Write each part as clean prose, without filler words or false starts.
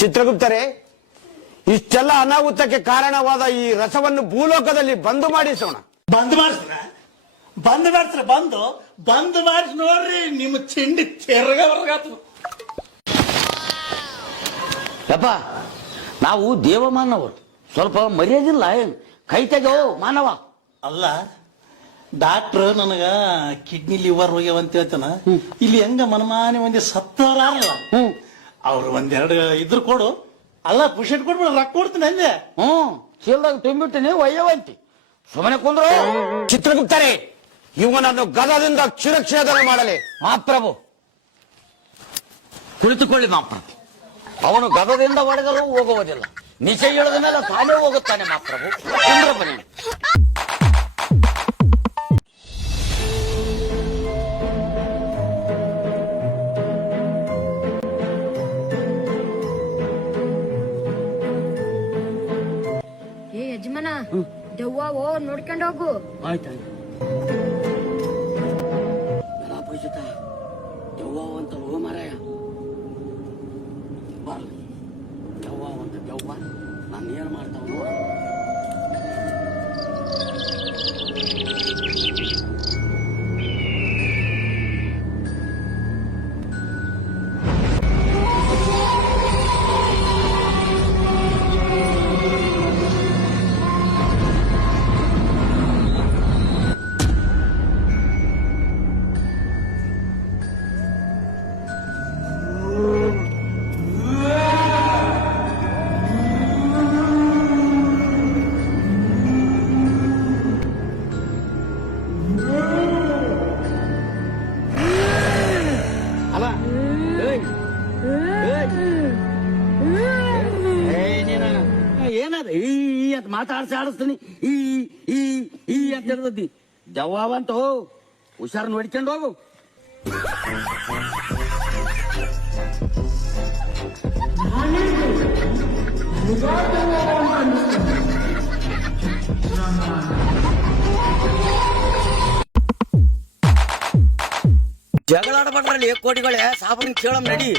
ಚಿತ್ರಗುಪ್ತರೇ, ಇಷ್ಟೆಲ್ಲ ಅನಾಹುತಕ್ಕೆ ಕಾರಣವಾದ ಈ ರಸವನ್ನು ಭೂಲೋಕದಲ್ಲಿ ಬಂದ್ ಮಾಡಿಸೋಣ. ಬಂದ್ ಮಾಡಿಸ್ರ ಬಂದ್ ಮಾಡಿಸಿ ನೋಡ್ರಿ, ನಿಮ್ಮ ಚಿಂಡಿ ತೆರಗವರ್ಗಾತು. ಯಪ್ಪ, ನಾವು ದೇವಮಾನವರು, ಸ್ವಲ್ಪ ಮರ್ಯಾದಿಲ್ಲ ಏನು? ಕೈ ತೆಗೋ ಮಾನವ. ಅಲ್ಲ, ಡಾಕ್ಟ್ರ್ ನನಗ ಕಿಡ್ನಿ ಲಿವರ್ ಹೋಗ್ಯಾವಂತ ಹೇಳ್ತಾನ. ಇಲ್ಲಿ ಹೆಂಗ ಮನಮಾನಿ ಮಂದಿ ಸತ್ತಾರ ಅವ್ರು ಒಂದೆರಡು ಇದ್ರು ಕೊಡು. ಅಲ್ಲ, ಪುಷೆಟ್ ಕೊಡ್ಬಿಡ, ರೊಕ್ಕ ಕೊಡ್ತೀನಿ ಅಂದೆ. ಚೀಲ್ದಾಗ ತುಂಬಿಟ್ಟಿನಿ, ಒಯ್ಯವಂತಿ. ಸುಮ್ಮನೆ ಕುಂದ್ರು. ಚಿತ್ರಗುಪ್ತರೇ, ಇವನನ್ನು ಗದದಿಂದ ಶಿರಚ್ಛೇದನ ಮಾಡಲಿ. ಮಹಾಪ್ರಭು ಕುಳಿತುಕೊಳ್ಳಿ ಮಹಾಪ್ರಭು. ಅವನು ಗದದಿಂದ ಒಡೆದರೂ ಹೋಗುವುದಿಲ್ಲ, ನಿಚ ಇಳಿದ ಮೇಲೆ ತಾನೇ ಹೋಗುತ್ತಾನೆ ಮಹಾಪ್ರಭು. ಇಂದ್ರಪನಿ ಯಜಮಾನ, ದೆವ್ವ ನೋಡ್ಕೊಂಡು ಹೋಗು. ಆಯ್ತಾಯ್ತು. ಎಲ್ಲ ಪೂಜಿತ ದೆವ್ವ ಅಂತ ಹೋ ಮಾರಾಯ. ಬರ್ಲಿ ದೆವ್ವ ಅಂತ ದೆವ್ವ, ನಾನು ಏನ್ ಮಾಡ್ತಾವ ನೋಡ. ಏನದ ಈ ಅಂತ ಮಾತಾಡ್ಸಿ ಆಡಿಸ್ತೀನಿ. ಈ ಅಂತ ಇರ್ತತಿ. ದೆವ್ವಂತೂ ಹುಷಾರ್ ನೋಡ್ಕೊಂಡು ಹೋಗು. ಜಗಳಾಡ್ಬಾರ್ದ್ರಲ್ಲಿ ಕೋಟಿಗಳೇ, ಸಾಬನ್ ಕೇಳಂ ನಡಿ.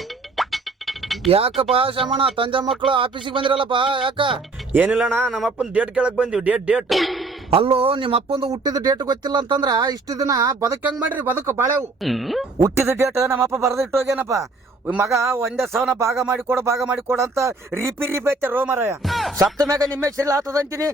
ಯಾಕಪ್ಪ ಶಮಣ, ತಂದೆ ಮಕ್ಕಳು ಆಫೀಸಿಗೆ ಬಂದಿರಲ್ಲಪ್ಪ, ಯಾಕ? ಏನಿಲ್ಲಣ್ಣ, ನಮ್ಮಪ್ಪನ ಡೇಟ್ ಕೇಳಕ್ ಬಂದಿವಿ. ಡೇಟ್ ಅಲ್ಲೋ, ನಿಮ್ಮ ಅಪ್ಪಂದು ಹುಟ್ಟಿದ ಡೇಟ್ ಗೊತ್ತಿಲ್ಲ ಅಂತಂದ್ರ ಇಷ್ಟು ದಿನ ಬದುಕಂಗ್ ಮಾಡ್ರಿ, ಬದುಕ ಬಾಳೆವು. ಹುಟ್ಟಿದ ಡೇಟ್ ನಮ್ಮಪ್ಪ ಬರೆದಿಟ್ಟು ಹೋಗ್ಯಾನಪ್ಪ. ಮಗ ಒಂದೇ ಸವನ ಭಾಗ ಮಾಡಿಕೊಡ ಅಂತ ರಿಪಿ ಐತೆ ರೋಮರಾಯ. ಸತ್ತ ಮ್ಯಾಗ ನಿಮ್ಮ ಹೆಸರು ಆತದಂತೀನಿ.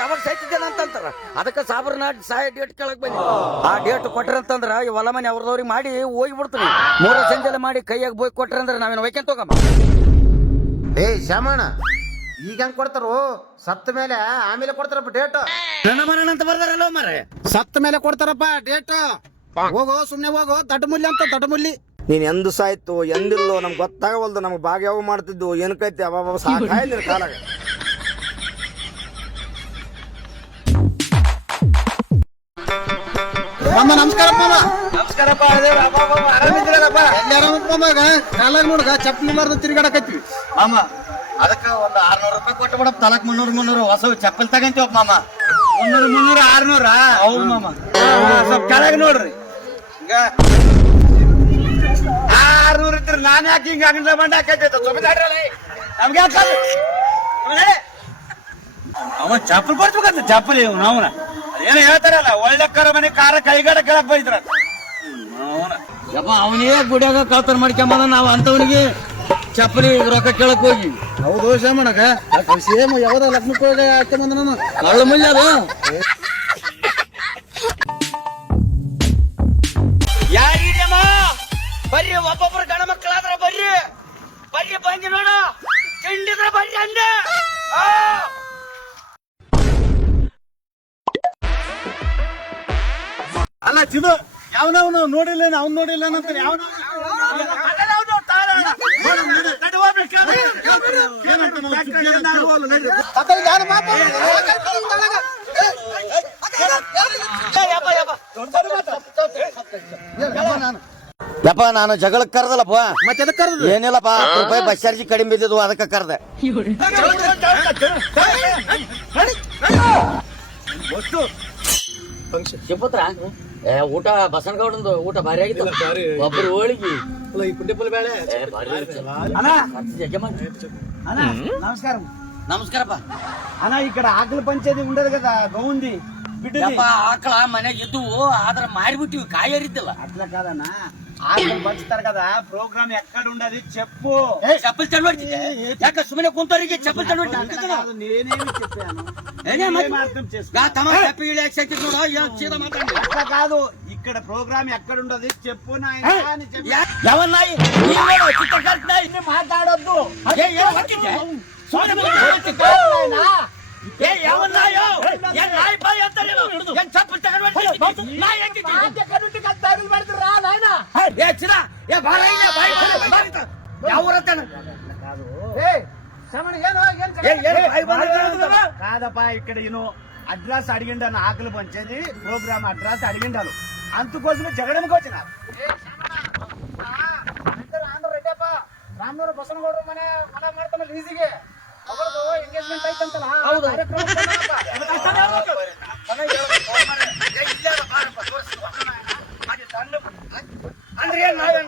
ಯಾವಾಗ ಸಾಯ್ತಿದ್ದೇನೆ ಅಂತಂತಾರ. ಅದಕ್ಕೆ ಸಾಬ್ರ ನಾಟಿ ಸಾಯ ಡೇಟ್ ಕೇಳಕ್ ಬಂದಿ. ಆ ಡೇಟ್ ಕೊಟ್ರಂತಂದ್ರ ಈ ಹೊಲ ಮನೆ ಅವ್ರದವ್ರಿಗೆ ಮಾಡಿ ಹೋಗಿ ಬಿಡ್ತೀನಿ. 3 ಸಂಜೆಲೆ ಮಾಡಿ ಕೈಯಾಗ ಬೋಯ್ ಕೊಟ್ರಂದ್ರ ನಾವೇನು ವೈಕಂತ ಹೋಗಮ್ಮ. ಏ ಶಾಮಣ್ಣ, ಈಗ ಹೆಂಗ್ ಕೊಡ್ತಾರೋ? ಸತ್ತ ಮೇಲೆ ಆಮೇಲೆ ಕೊಡ್ತಾರಪ್ಪ ಡೇಟ್. ನನ್ನ ಮರಣ ಅಂತ ಬರ್ದಾರಲ್ಲ ಮಾರಾಯ. ಸತ್ತ ಮೇಲೆ ಕೊಡ್ತಾರಪ್ಪ ಡೇಟ್. ಹೋಗೋ, ಸುಮ್ನೆ ಹೋಗೋ. ದಡ್ಮುಲ್ಲಿ ಅಂತ ದಡ್ಮುಲ್ಲಿ. ನೀನ್ ಎಂದು ಸಾಯ್ತು ಎಂದಿಲ್ಲೋ ನಮ್ಗೆ ಗೊತ್ತಾಗವಲ್ದು. ನಮ್ಗೆ ಭಾಗ ಯಾವ ಮಾಡ್ತಿದ್ದು ಏನಕ್ಕೈತಿ ಅವ ಸಾಕಾಯ್ತು ಕಾಲಾಗ. ನಮಸ್ಕಾರಪ್ಪ. ನಮಸ್ಕಾರಪ್ಪ. ಆರಾಮಿದ್ರಲ್ಲಪ್ಪ? ಕಾಲಾಗ ನೋಡ್ಗ ಚಪ್ಪಲಿ ಮಾರ್ದ ತಿರ್ಗಾಡಕತ್ವಿ ಮಾಮ. ಅದಕ್ಕ ಒಂದು 600 ರೂಪಾಯಿ ಕೊಟ್ಟು ಬಿಡಪ್ಪ. ತಲಕ್ 300 ಹೊಸ ಚಪ್ಪಲ್ ತಗಂತೀವಪ್ಪ ಮಾಮ. 300 600 ಹೌದು ಮಾಮ. ಸ್ವಲ್ಪ ಕೆಳಗೆ ನೋಡ್ರಿ. ಈಗ 600 ಇದ್ರೆ ನಾನು ಯಾಕೆ ಹಿಂಗ ಅಂಗಡಿ ಬಂಡ ಹಾಕೈತೆ ನಮ್ಗೆ ಯಾಕಲ್ಲ. ಅವ ಚಪ್ಪಲ್ ಕೊಡ್ಬೇಕಂತ ಚಪ್ಪಲಿ ಅವನ ಏನು ಹೇಳ್ತಾರಲ್ಲ, ಒಳ್ಳೆ ಕರ ಮನೆ ಕಾರ ಕೈಗಾಡ ಕೆಳಕ್ ಬೈದ್ರ. ಯಪ್ಪ, ಅವನೇ ಗುಡಿಯಾಗ ಕಳ್ತನ ಮಾಡ್ಕೊಂಬಂದ. ನಾವು ಅಂತವನಿಗೆ ಚಪ್ಪಲಿ ರೊಕ್ಕ ಕೇಳಕ್ ಹೋಗಿ. ಹೌದು ಶಾಮಣ್ಣಗ ಸೇಮ್ ಯಾವ್ದ ಲಗ್ನಕ್ಕೆ ಹಾಕೊಂಬಂದ ನಾನು. ಕಳ್ಳ ಮುಲ್ಲ ಅದು. ಯಾರಿದೆಮ್ಮ? ಬರ್ರಿ, ಒಬ್ಬೊಬ್ರು ಗಣ ಮಕ್ಕಳಾದ್ರ ಬರ್ರಿ. ಬಂದಿ ನೋಡ. ತಿಂಡಿದ್ರ ಬರ್ರಿ ಅಂದೆ. ಅಲ್ಲ ಚಿದು, ಯಾವನವನು ನೋಡಿಲ್ಲ, ಅವ್ನು ನೋಡಿಲ್ಲ ಅಂತ ಯಪ್ಪ, ನಾನು ಜಗಳಕ್ಕೆ ಕರ್ದಲ್ಲಪ್ಪ. ಮತ್ತೆ ಎದಕ್ ಕರ್ದು? ಏನಿಲ್ಲಪ್ಪ, 10 ರೂಪಾಯಿ ಬಸ್ ಚಾರ್ಜ್ ಕಡಿಮೆ ಬಿದ್ದಿದ್ವು, ಅದಕ್ಕೆ ಕರ್ದೆ. ಚಿಪ್ಪತ್ರ ಊಟ ಬಸನಗೌಡಂದು ಊಟ ಭಾರಿ ಆಗಿತ್ತು. ಒಬ್ಬರು ಹೋಳಿಗೆ ಈ ಪುಂಡಿ ಪುಲ್ ಬೇಳೆ నమస్కారం ನಮಸ್ಕಾರಪ್ಪ. అన్న ఇక్కడ ఆకలి పంచేది ఉండదు కదా గౌంది ಯಪ್ಪ ಆಕಳ ಮನೆಗೆ ಇದ್ದುವು ಆದ್ರ ಮಾರಿಬಿಟ್ಟಿವಿ ಕಾಯರಿದ್ದಿಲ್ಲ. అట్లా కాదన్నా ఆకలి పంచుతారు కదా ప్రోగ్రామ్ ఎక్కడ ఉండదు చెప్పు. ಚಪ್ಪಲ್ ಚಲ್ವಡ್ತಿದ್ದೆ ಯಾಕ ಸುಮ್ಮನೆ ಕುಂತವರಿಗೆ ಚಪ್ಪಲ್ ಚಲ್ವಡ್ತಿ నేనేమి చెప్పాను అర్థం చేసుకో. అట్లా కాదు ఇక్కడ ప్రోగ్రామ్ ఎక్కడ ఉండదు చెప్పు నాయన అని చెప్పి మాట్లాడొద్దు. కాదప్పా ఇక్కడ ఈయన అడ్రస్ అడిగిండాను ఆకలి పంచేది ప్రోగ్రామ్ అడ్రస్ అడిగిండాను అందుకోసమే జగడమికి వచ్చిన ರಾಮನೂರು ಬಸನಗೌಡರು ಮನೆ ಮಾಡ್ತಾನಲ್ಲ ಈಸಿಗೆ ಅವರದು ಎಂಗೇಜ್ಮೆಂಟ್ ಐತಂತಲ್ಲ. ಅಂದ್ರೆ